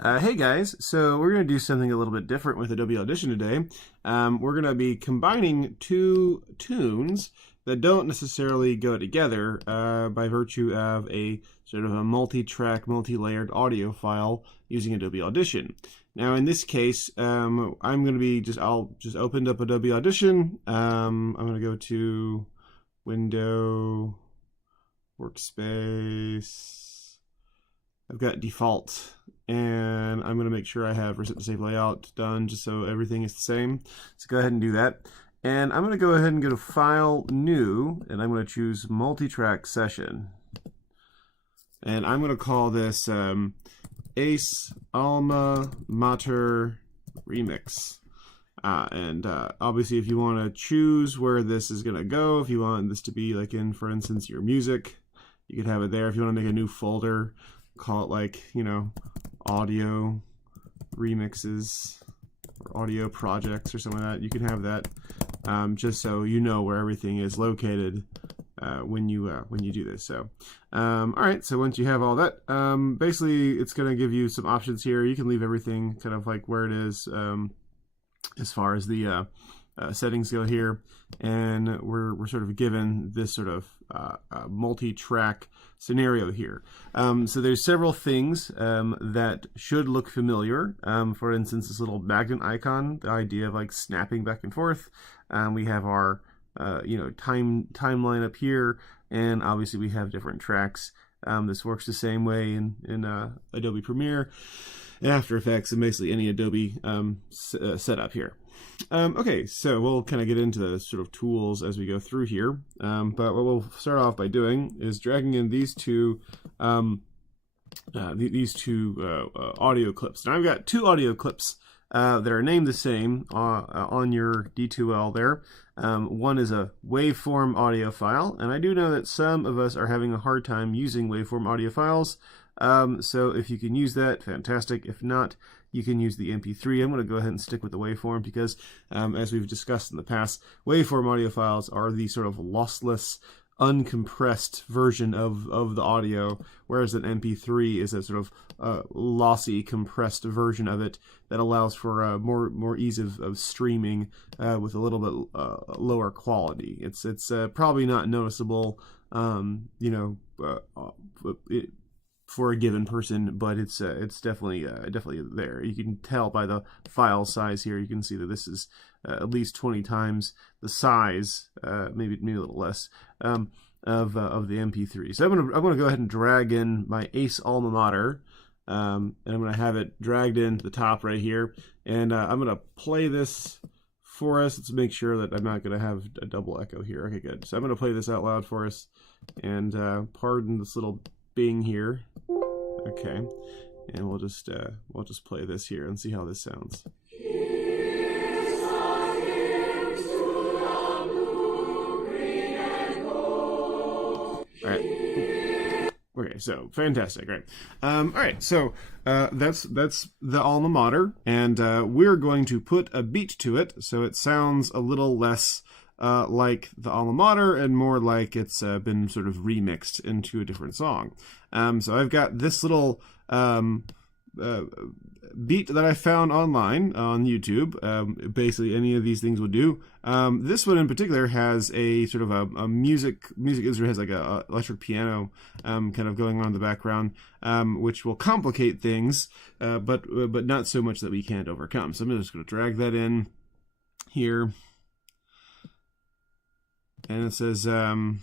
Hey guys, so we're going to do something a little bit different with Adobe Audition today. We're going to be combining two tunes that don't necessarily go together by virtue of a sort of a multi-track, multi-layered audio file using Adobe Audition. Now in this case, I'm going to be I'll just opened up Adobe Audition. I'm going to go to Window, Workspace. I've got default, and I'm going to make sure I have reset to save layout done just so everything is the same. So go ahead and do that. And I'm going to go ahead and go to File, New, and I'm going to choose Multi-Track Session. And I'm going to call this Ace Alma Mater Remix. Obviously, if you want to choose where this is going to go, if you want this to be like in, for instance, your music, you could have it there. If you want to make a new folder, call it like, audio remixes or audio projects or something like that. You can have that just so you know where everything is located when you do this. So all right, so once you have all that, basically it's going to give you some options here. You can leave everything kind of like where it is as far as the settings go here, and we're sort of given this sort of multi-track scenario here. So there's several things that should look familiar. For instance, this little magnet icon, the idea of like snapping back and forth. We have our timeline up here, and obviously we have different tracks. This works the same way in Adobe Premiere, After Effects, and basically any Adobe setup here. Okay, so we'll kind of get into the sort of tools as we go through here. But what we'll start off by doing is dragging in these two audio clips. Now I've got two audio clips that are named the same on your D2L there. One is a waveform audio file, and I do know that some of us are having a hard time using waveform audio files. So if you can use that, fantastic. If not, you can use the MP3. I'm going to go ahead and stick with the waveform because, as we've discussed in the past, waveform audio files are the sort of lossless, uncompressed version of the audio, whereas an MP3 is a sort of lossy, compressed version of it that allows for more ease of streaming with a little bit lower quality. It's probably not noticeable, for a given person, but it's definitely there. You can tell by the file size here. You can see that this is at least 20 times the size, maybe a little less, of the MP3. So I'm gonna go ahead and drag in my Ace Alma Mater, and I'm gonna have it dragged into the top right here, and I'm gonna play this for us. Let's make sure that I'm not gonna have a double echo here. Okay, good. So I'm gonna play this out loud for us, and pardon this little bing here. Okay, and we'll just play this here and see how this sounds. All right. Okay, so fantastic, right? All right, so that's the alma mater, and we're going to put a beat to it, so it sounds a little less like the alma mater and more like it's been sort of remixed into a different song. So I've got this little beat that I found online on YouTube. Basically, any of these things would do. This one in particular has a sort of a music instrument, has like a electric piano kind of going on in the background, which will complicate things, but not so much that we can't overcome. So I'm just going to drag that in here. And it says, the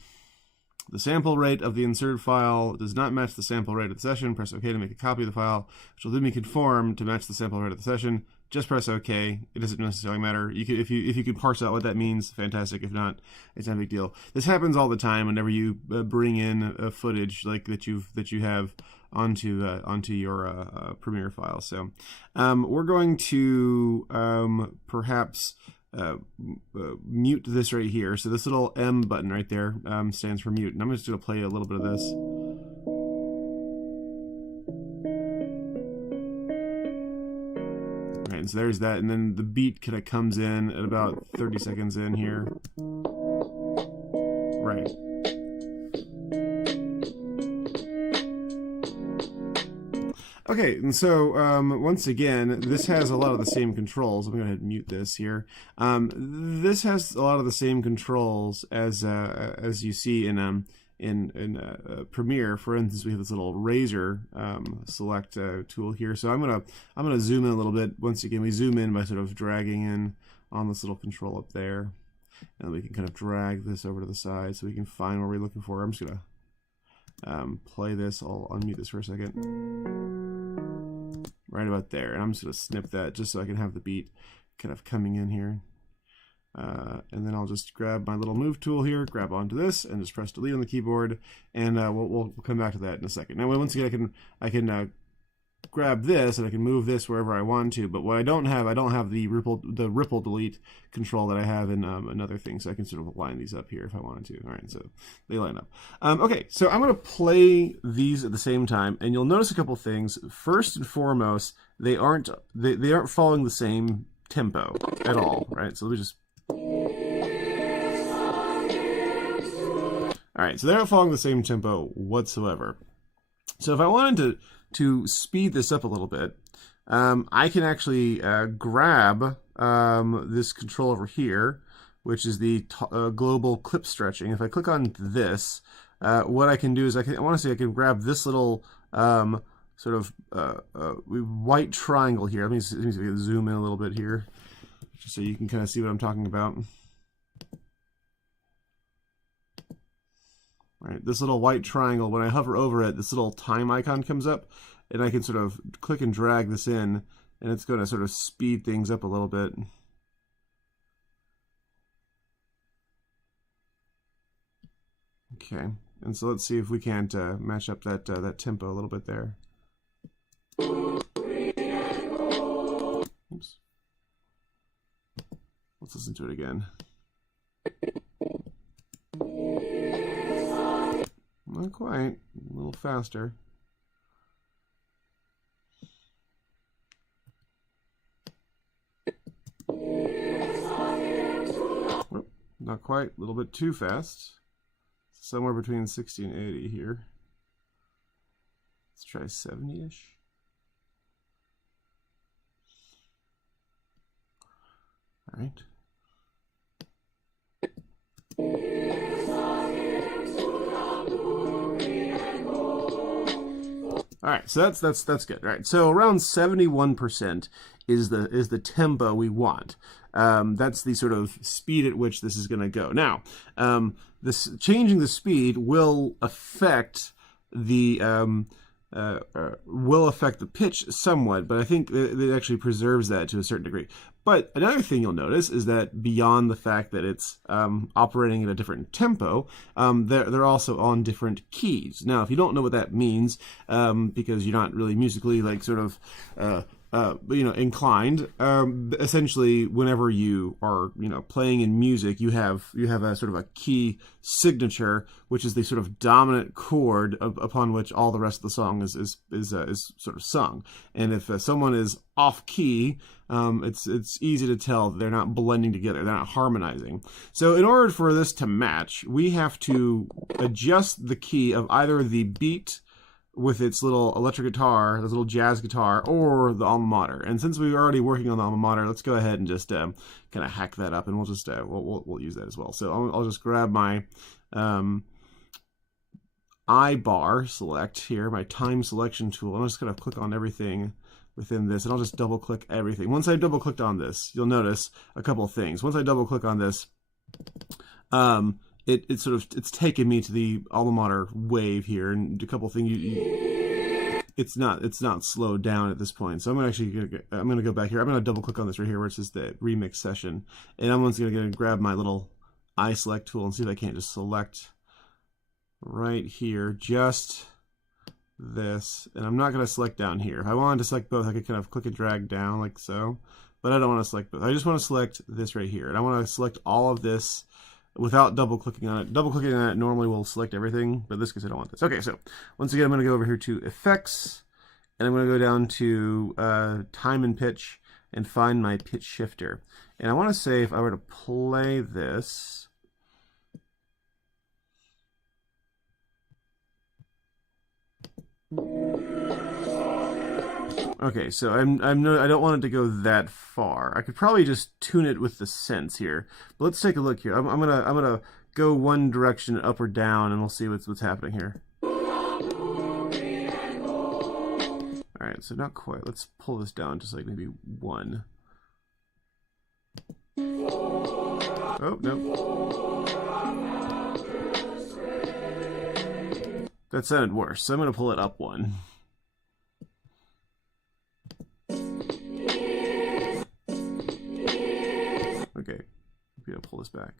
sample rate of the inserted file does not match the sample rate of the session. Press OK to make a copy of the file, which will then be conformed to match the sample rate of the session. Just press OK. It doesn't necessarily matter. You could, if you can parse out what that means, fantastic. If not, it's not a big deal. This happens all the time whenever you bring in footage like that you have onto your Premiere file. So we're going to perhaps mute this right here. So this little M button right there stands for mute, and I'm just going to play a little bit of this. All right, so there's that, and then the beat kind of comes in at about 30 seconds in here. Right. Okay. Okay, and so once again, this has a lot of the same controls. I'm going to go ahead and mute this here. This has a lot of the same controls as you see in Premiere. For instance, we have this little razor select tool here. So I'm gonna zoom in a little bit. Once again, we zoom in by sort of dragging in on this little control up there, and we can kind of drag this over to the side so we can find where we're looking for. I'm just gonna play this. I'll unmute this for a second. Right about there, and I'm just gonna snip that just so I can have the beat kind of coming in here. And then I'll just grab my little move tool here, grab onto this, and just press delete on the keyboard, and we'll come back to that in a second. Now, once again, I can grab this and I can move this wherever I want to. But what I don't have the ripple delete control that I have in another thing, so I can sort of line these up here if I wanted to. All right, so they line up. Okay, so I'm going to play these at the same time, and you'll notice a couple things. First and foremost, they aren't following the same tempo at all, right? So let me just. All right, so they're not following the same tempo whatsoever. So if I wanted to speed this up a little bit, I can actually grab this control over here, which is the global clip stretching. If I click on this, what I can do is I can grab this little sort of white triangle here. Let me zoom in a little bit here, just so you can kind of see what I'm talking about. Right, this little white triangle, when I hover over it, this little time icon comes up, and I can sort of click and drag this in, and it's going to sort of speed things up a little bit. Okay, and so let's see if we can't match up that tempo a little bit there. Oops. Let's listen to it again. Not quite, a little faster. Oh, not quite, a little bit too fast. Somewhere between 60 and 80 here. Let's try 70-ish. All right. All right, so that's good. All right, so around 71% is the tempo we want. That's the sort of speed at which this is going to go. Now, this changing the speed will affect the pitch somewhat, but I think it actually preserves that to a certain degree. But another thing you'll notice is that beyond the fact that it's operating at a different tempo, they're also on different keys. Now, if you don't know what that means, because you're not really musically inclined, essentially, whenever you are playing in music, you have a sort of a key signature, which is the sort of dominant chord upon which all the rest of the song is sort of sung. And if someone is off key, it's easy to tell that they're not blending together, they're not harmonizing. So in order for this to match, we have to adjust the key of either the beat with its little electric guitar, this little jazz guitar, or the alma mater. And since we're already working on the alma mater, let's go ahead and just kind of hack that up, and we'll just we'll use that as well. So I'll just grab my I bar select here, my time selection tool, and I'm just going to click on everything within this, and I'll just double click everything. Once I double clicked on this, you'll notice a couple of things. Once I double click on this, it's taken me to the alma mater wave here, and a couple of things. It's not slowed down at this point. So I'm gonna go back here. I'm gonna double click on this right here where it says the remix session, and I'm just gonna grab my little I select tool and see if I can't just select right here just this, and I'm not gonna select down here. If I wanted to select both, I could kind of click and drag down like so, but I don't want to select both. I just want to select this right here, and I want to select all of this without double clicking on it. Double clicking on it normally will select everything, but in this case I don't want this. Okay, so once again I'm going to go over here to Effects, and I'm going to go down to Time and Pitch and find my pitch shifter. And I want to say if I were to play this, Okay, so I don't want it to go that far. I could probably just tune it with the sense here. But let's take a look here. I'm gonna go one direction, up or down, and we'll see what's happening here. All right, so not quite. Let's pull this down just like maybe 1. Oh no. That sounded worse. So I'm gonna pull it up 1. Okay, maybe I'll pull this back.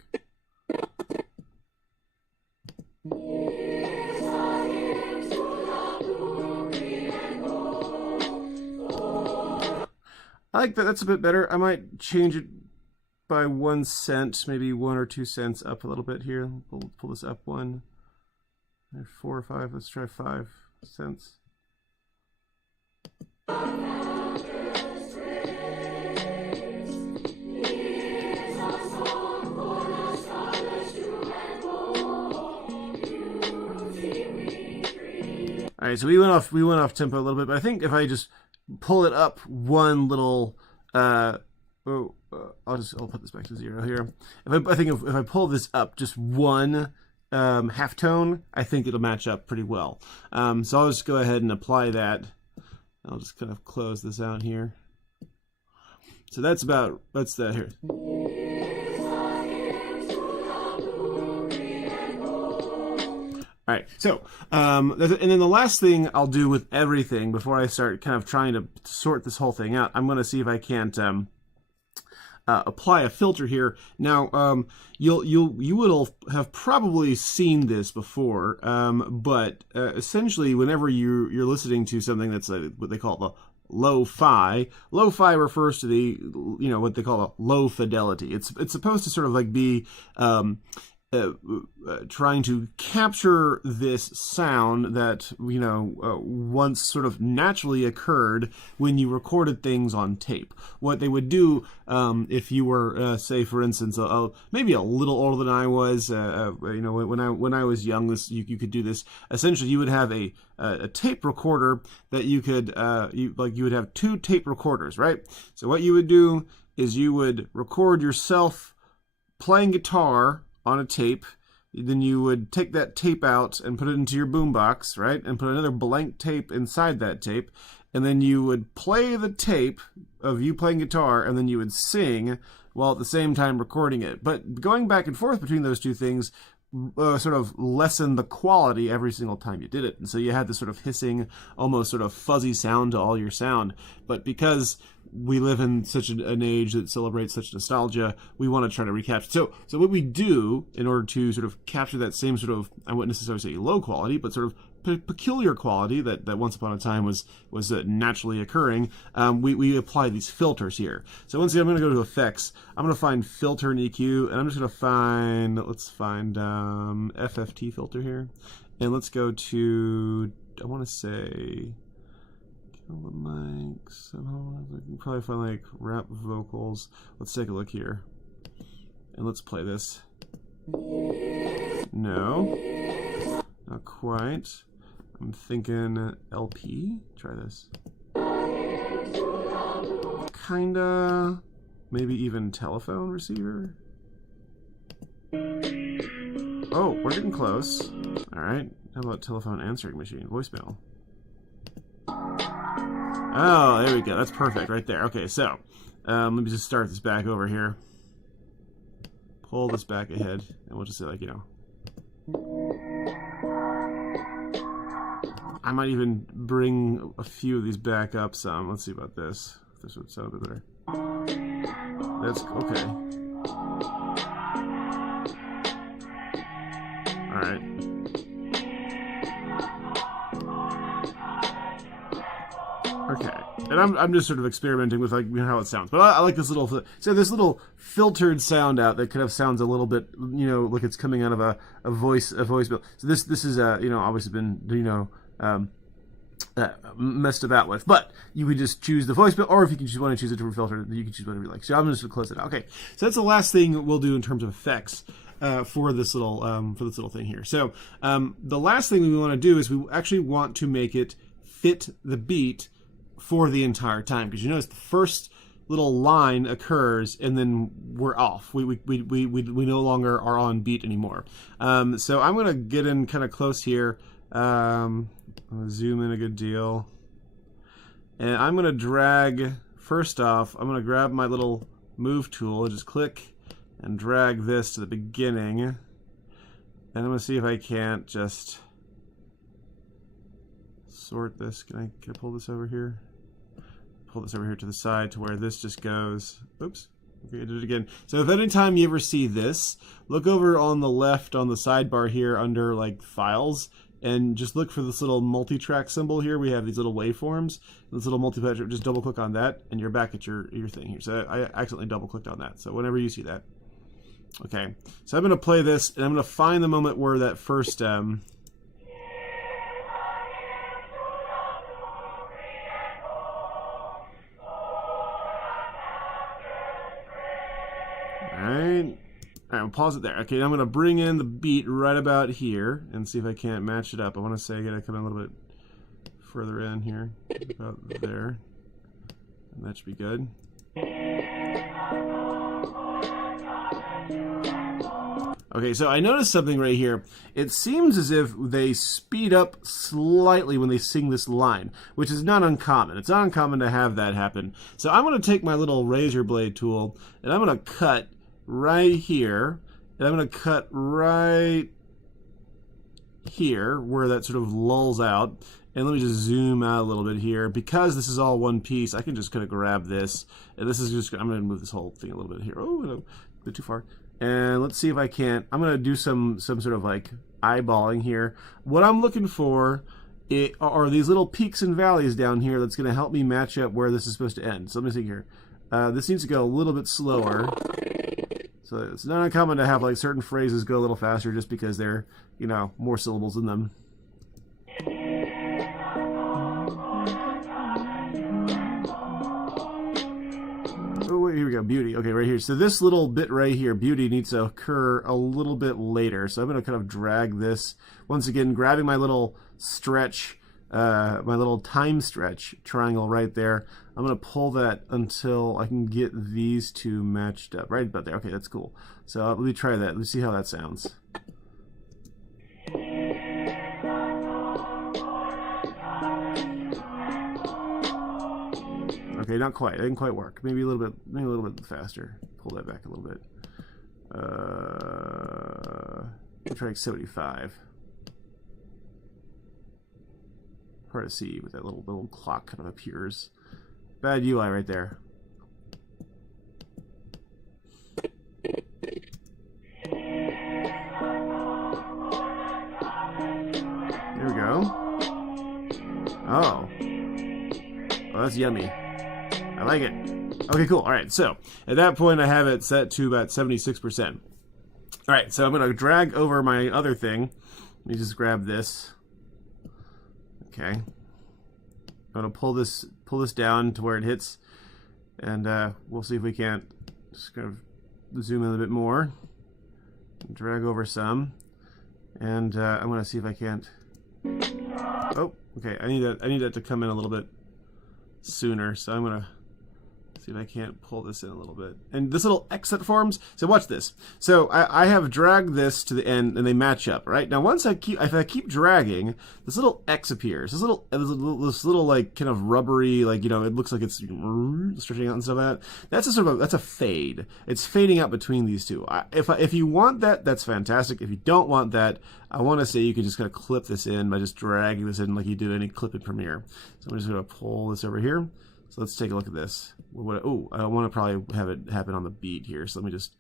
I like that. That's a bit better. I might change it by 1 cent, maybe 1 or 2 cents up a little bit here. We'll pull this up 1, 4 or 5. Let's try 5 cents. All right, so we went off tempo a little bit, but I think if I just pull it up 1 little, I'll put this back to 0 here. If I pull this up just 1 half tone, I think it'll match up pretty well. So I'll just go ahead and apply that. I'll just kind of close this out here. So that's that here. All right, so, and then the last thing I'll do with everything before I start kind of trying to sort this whole thing out, I'm going to see if I can't apply a filter here. Now, you will have probably seen this before, but essentially, whenever you're listening to something that's what they call the lo-fi. Lo-fi refers to the what they call a low fidelity. It's supposed to sort of like be trying to capture this sound that once sort of naturally occurred when you recorded things on tape. What they would do if you were say for instance maybe a little older than I was, when I was young, you could do this. Essentially, you would have a tape recorder that you could you would have 2 tape recorders, right? So what you would do is you would record yourself playing guitar on a tape. Then you would take that tape out and put it into your boombox, right? And put another blank tape inside that tape. And then you would play the tape of you playing guitar, and then you would sing while at the same time recording it. But going back and forth between those 2 things sort of lessened the quality every single time you did it. And so you had this sort of hissing, almost sort of fuzzy sound to all your sound. But because we live in such an age that celebrates such nostalgia, we want to try to recapture. So what we do in order to sort of capture that same sort of, I wouldn't necessarily say low quality, but sort of peculiar quality that once upon a time was naturally occurring, we apply these filters here. So once again, I'm going to go to Effects. I'm going to find Filter and EQ, and I'm just going to find, let's find FFT filter here, and let's go to, I want to say, kill the mics. I can probably find like rap vocals. Let's take a look here, and let's play this. No, not quite. I'm thinking LP. Try this. Kinda. Maybe even telephone receiver. Oh, we're getting close. Alright. How about telephone answering machine? Voicemail. Oh, there we go. That's perfect right there. Okay, so let me just start this back over here. Pull this back ahead, and we'll just say, like, I might even bring a few of these back up some. Let's see about this. This would sound a bit better. That's okay. Alright. Okay. And I'm just sort of experimenting with how it sounds. But I like this little filtered sound out that kind of sounds a little bit, like it's coming out of a voicemail. So this is obviously been, messed about with, but you could just choose the voicemail, or if you can just want to choose a different filter, you can choose whatever you like. So I'm just going to close it out. Okay, so that's the last thing we'll do in terms of effects for this little thing here. So the last thing we want to do is we actually want to make it fit the beat for the entire time, because you notice the first little line occurs and then we're off. We no longer are on beat anymore. So I'm gonna get in kind of close here. I'm gonna zoom in a good deal, and I'm gonna drag. First off, I'm gonna grab my little move tool and just click and drag this to the beginning, and I'm gonna see if I can't just sort this. Can I pull this over here? Pull this over here to the side to where this just goes. Oops. Okay, I did it again. So if anytime you ever see this, look over on the left on the sidebar here under like files, and just look for this little multi-track symbol here. We have these little waveforms. This little multi-track, just double click on that and you're back at your thing here. So I accidentally double clicked on that. So whenever you see that. Okay, so I'm gonna play this and I'm gonna find the moment where that first Alright, we'll pause it there. Okay, I'm going to bring in the beat right about here and see if I can't match it up. I want to say I got to come in a little bit further in here, about there. And that should be good. Okay, so I noticed something right here. It seems as if they speed up slightly when they sing this line, which is not uncommon. It's not uncommon to have that happen. So I'm going to take my little razor blade tool and I'm going to cut right here, and I'm going to cut right here where that sort of lulls out. And let me just zoom out a little bit here. Because this is all one piece, I can just kind of grab this, and this is just, I'm going to move this whole thing a little bit here. Oh, no, a bit too far. And let's see if I can't. I'm going to do some sort of like eyeballing here. What I'm looking for are these little peaks and valleys down here that's going to help me match up where this is supposed to end. So let me see here. This needs to go a little bit slower. So it's not uncommon to have like certain phrases go a little faster just because they're, you know, more syllables in them. Oh, here we go, beauty. Okay, right here. So this little bit right here, beauty, needs to occur a little bit later. So I'm going to kind of drag this, once again, grabbing my little stretch, my little time stretch triangle right there. I'm going to pull that until I can get these two matched up. Right about there. Okay, that's cool. So let me try that. Let's see how that sounds. Okay, not quite. It didn't quite work. Maybe a little bit faster. Pull that back a little bit. I'll try 75. Hard to see with that little clock kind of appears. Bad UI right there. There we go. Oh. Oh, that's yummy. I like it. Okay, cool. All right, so at that point I have it set to about 76%. All right, so I'm going to drag over my other thing. Let me just grab this. Okay. I'm going to pull this down to where it hits, and we'll see if we can't just kind of zoom in a bit more. Drag over some, and I'm going to see if I can't. Oh, okay. I need that to come in a little bit sooner, so I'm going to see if I can't pull this in a little bit. And this little X that forms, so watch this. So I have dragged this to the end and they match up, right? Now once if I keep dragging, this little X appears. This little like kind of rubbery, like, you know, it looks like it's stretching out and stuff like that. That's a sort of that's a fade. It's fading out between these two. If you want that, that's fantastic. If you don't want that, I want to say you can just kind of clip this in by just dragging this in like you do any clip in Premiere. So I'm just going to pull this over here. So let's take a look at this. Oh, I want to probably have it happen on the beat here. So let me just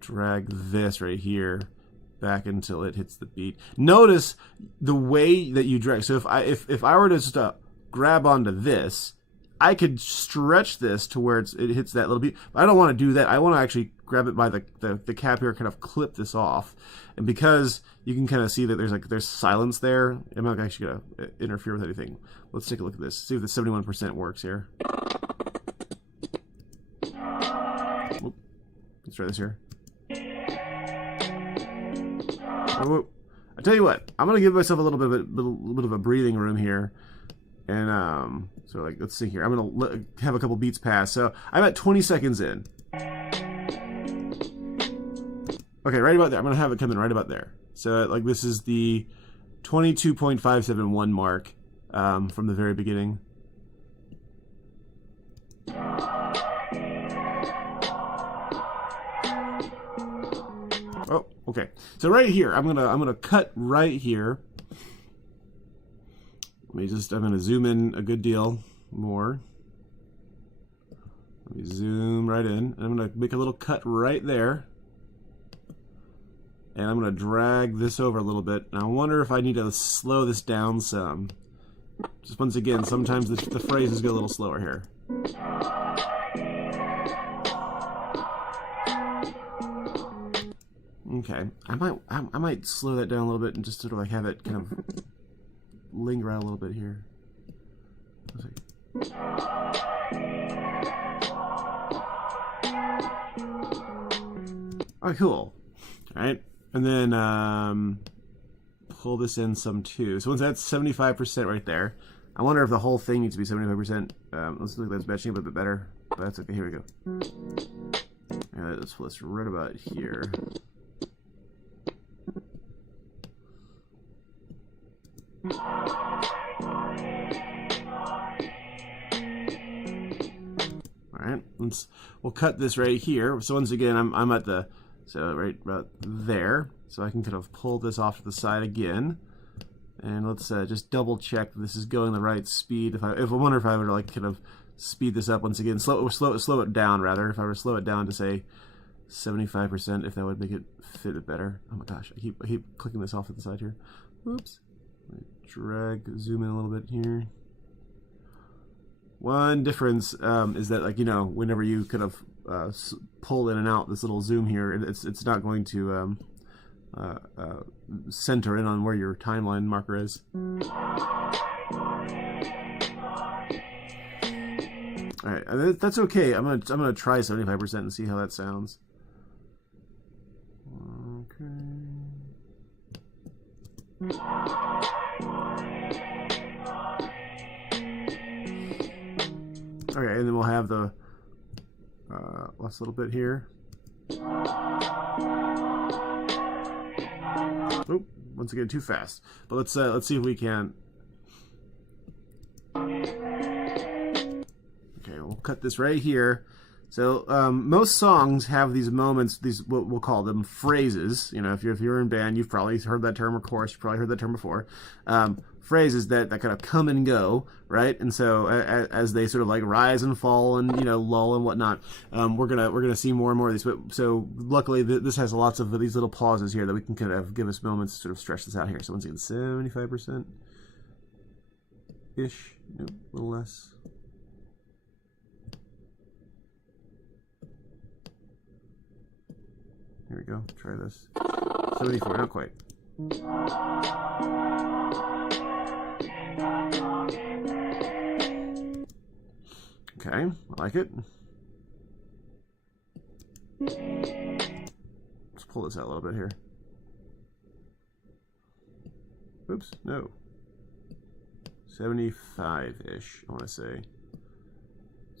drag this right here back until it hits the beat. Notice the way that you drag. So if I were to just grab onto this, I could stretch this to where it hits that little beat. But I don't want to do that. I want to actually grab it by the cap here, kind of clip this off. And because you can kind of see that there's silence there, I'm not actually going to interfere with anything. Let's take a look at this. See if the 71% works here. Oop. Let's try this here. Oh, I tell you what, I'm going to give myself a little bit of a breathing room here. And so like, let's see here. I'm gonna have a couple beats pass. So I'm at 20 seconds in. Okay, right about there. I'm gonna have it come in right about there. So like this is the 22.571 mark from the very beginning. Oh, okay. So right here, I'm gonna cut right here. I'm gonna zoom in a good deal more. Let me zoom right in, and I'm gonna make a little cut right there. And I'm gonna drag this over a little bit. And I wonder if I need to slow this down some. Just once again, sometimes the phrases go a little slower here. Okay, I might slow that down a little bit and just sort of like have it kind of linger out a little bit here. Oh, cool. All right, and then pull this in some too. So once that's 75% right there, I wonder if the whole thing needs to be 75%. Let's look at that matching a little bit better. But that's okay. Here we go. All right, let's pull this right about here. Alright, we'll cut this right here. So once again, I'm at the, so right about there. So I can kind of pull this off to the side again. And let's just double check that this is going the right speed. If I wonder if I were to like kind of speed this up once again, slow it down rather. If I were to slow it down to say 75%, if that would make it fit it better. Oh my gosh, I keep clicking this off to the side here. Oops. Drag, zoom in a little bit here. One difference is that, like, you know, whenever you kind of pull in and out this little zoom here, it's not going to center in on where your timeline marker is. All right, that's okay. I'm gonna try 75% and see how that sounds. Okay, and then we'll have the last little bit here. Oh, once again, too fast. But let's see if we can. Okay, we'll cut this right here. So most songs have these moments, these what we'll call them phrases. You know, if you're in band, you've probably heard that term, or chorus, you've probably heard that term before. Phrases that kind of come and go, right? And so as they sort of like rise and fall and, you know, lull and whatnot, we're gonna see more and more of these. But so luckily this has lots of these little pauses here that we can kind of give us moments to sort of stretch this out here. So once again, 75% ish, nope, a little less. Here we go. Try this. 74, not quite. Okay, I like it. Let's pull this out a little bit here. Oops, no. 75-ish, I want to say.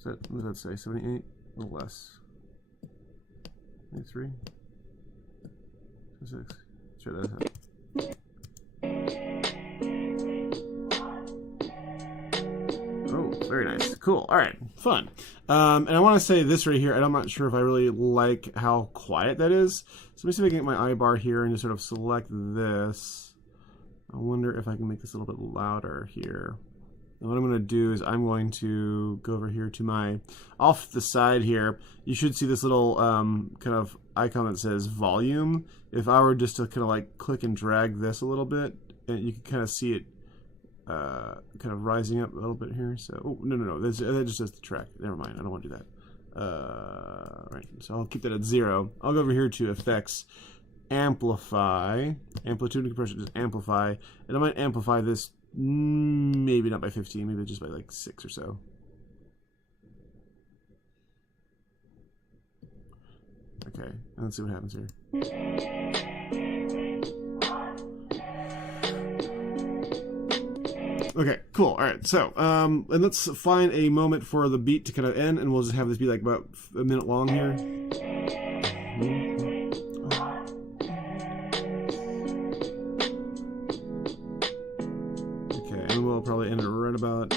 What does that say? 78? A little less. 83? 6. Let's try that out. Very nice. Cool. All right. Fun. And I want to say this right here, and I'm not sure if I really like how quiet that is. So let me see if I can get my I-bar here and just sort of select this. I wonder if I can make this a little bit louder here. And what I'm going to do is I'm going to go over here to my, off the side here, you should see this little kind of icon that says volume. If I were just to kind of like click and drag this a little bit, and you can kind of see it kind of rising up a little bit here. So, oh, no, that just says the track. Never mind, I don't want to do that. Right, so I'll keep that at 0. I'll go over here to Effects, Amplify, Amplitude and Compression, just Amplify, and I might amplify this maybe not by 15, maybe just by like 6 or so. Okay, and let's see what happens here. Okay, cool. All right, so and let's find a moment for the beat to kind of end, and we'll just have this be like about a minute long here. Okay, and we'll probably end it right about.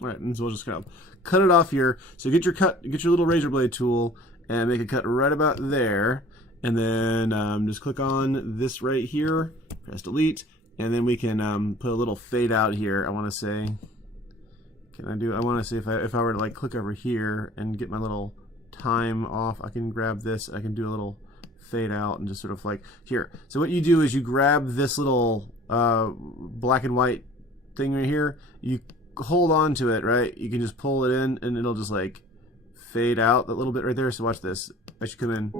All right, and so we'll just kind of cut it off here. So get your little razor blade tool and make a cut right about there. And then just click on this right here, press delete, and then we can put a little fade out here. I want to say, I want to see if I were to like click over here and get my little time off, I can grab this, I can do a little fade out and just sort of like here. So what you do is you grab this little black and white thing right here, you hold on to it, right? You can just pull it in and it'll just like fade out a little bit right there. So watch this. I should come in.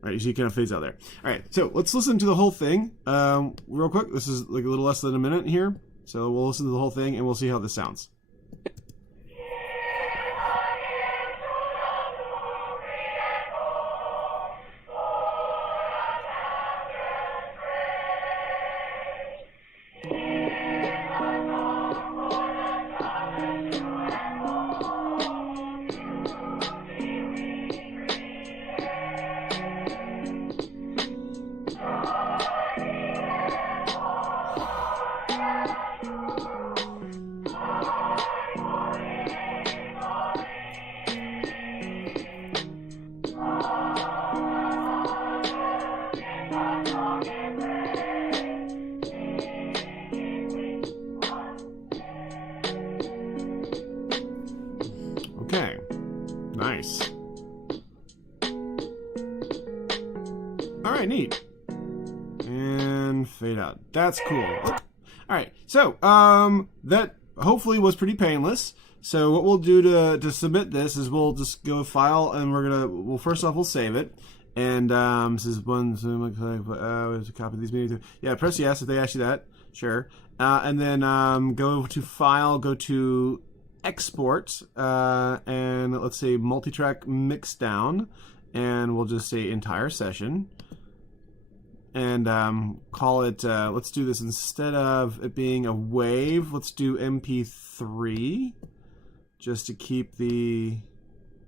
All right, you see it kind of fades out there. All right, so let's listen to the whole thing real quick. This is like a little less than a minute here. So we'll listen to the whole thing and we'll see how this sounds. Okay, nice. All right, neat. And fade out. That's cool. All right, so that hopefully was pretty painless. So what we'll do to submit this is we'll just go file and well, first off we'll save it. And this is one, so copy these meetings. Yeah, press yes if they ask you that. Sure. And then go to file, go to export, and let's say multi-track mixdown, and we'll just say entire session, and call it, let's do this instead of it being a wave, let's do MP3, just to keep the,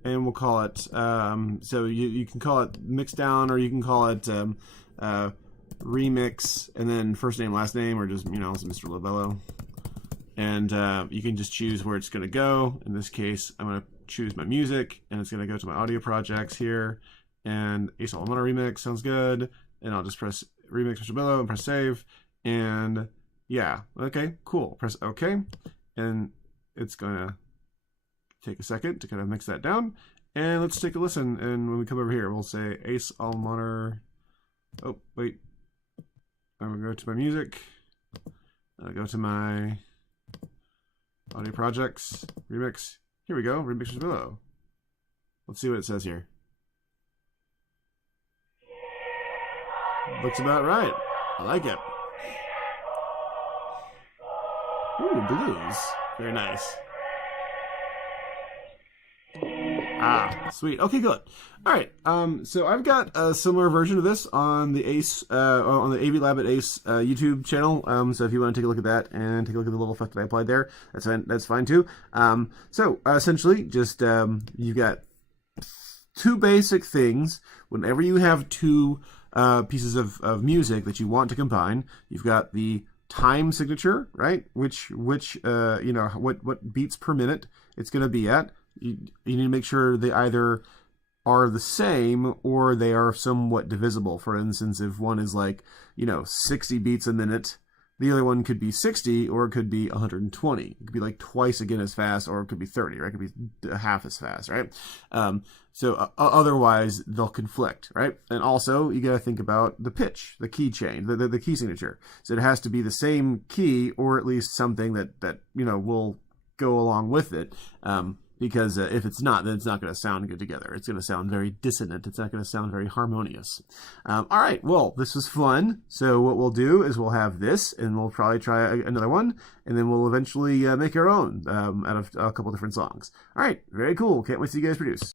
and we'll call it, so you can call it mixdown, or you can call it remix, and then first name, last name, or just, Mr. Lovello. And you can just choose where it's going to go. In this case, I'm going to choose my music, and it's going to go to my audio projects here. And Ace Almana Remix sounds good. And I'll just press Remix Mr. Bello and press Save. And yeah, okay, cool. Press OK. And it's going to take a second to kind of mix that down. And let's take a listen. And when we come over here, we'll say Ace Almana. Oh, wait. I'm going to go to my music. I'll go to my audio projects, remix. Here we go, remix below. Let's see what it says here. Looks about right. I like it. Ooh, blues. Very nice. Ah, sweet. Okay, good. All right. So I've got a similar version of this on the Ace, on the AV Lab at Ace YouTube channel. So if you want to take a look at that and take a look at the little effect that I applied there, that's fine too. So essentially, just you've got two basic things. Whenever you have two pieces of music that you want to combine, you've got the time signature, right? Which what beats per minute it's going to be at. You need to make sure they either are the same or they are somewhat divisible. For instance, if one is like, 60 beats a minute, the other one could be 60 or it could be 120. It could be like twice again as fast, or it could be 30, right? It could be half as fast, right? Otherwise they'll conflict, right? And also you got to think about the pitch, the key change, the key signature. So it has to be the same key, or at least something that will go along with it. Because if it's not, then it's not going to sound good together. It's going to sound very dissonant. It's not going to sound very harmonious. All right, well, this was fun. So what we'll do is we'll have this, and we'll probably try another one, and then we'll eventually make our own out of a couple different songs. All right, very cool. Can't wait to see you guys produce.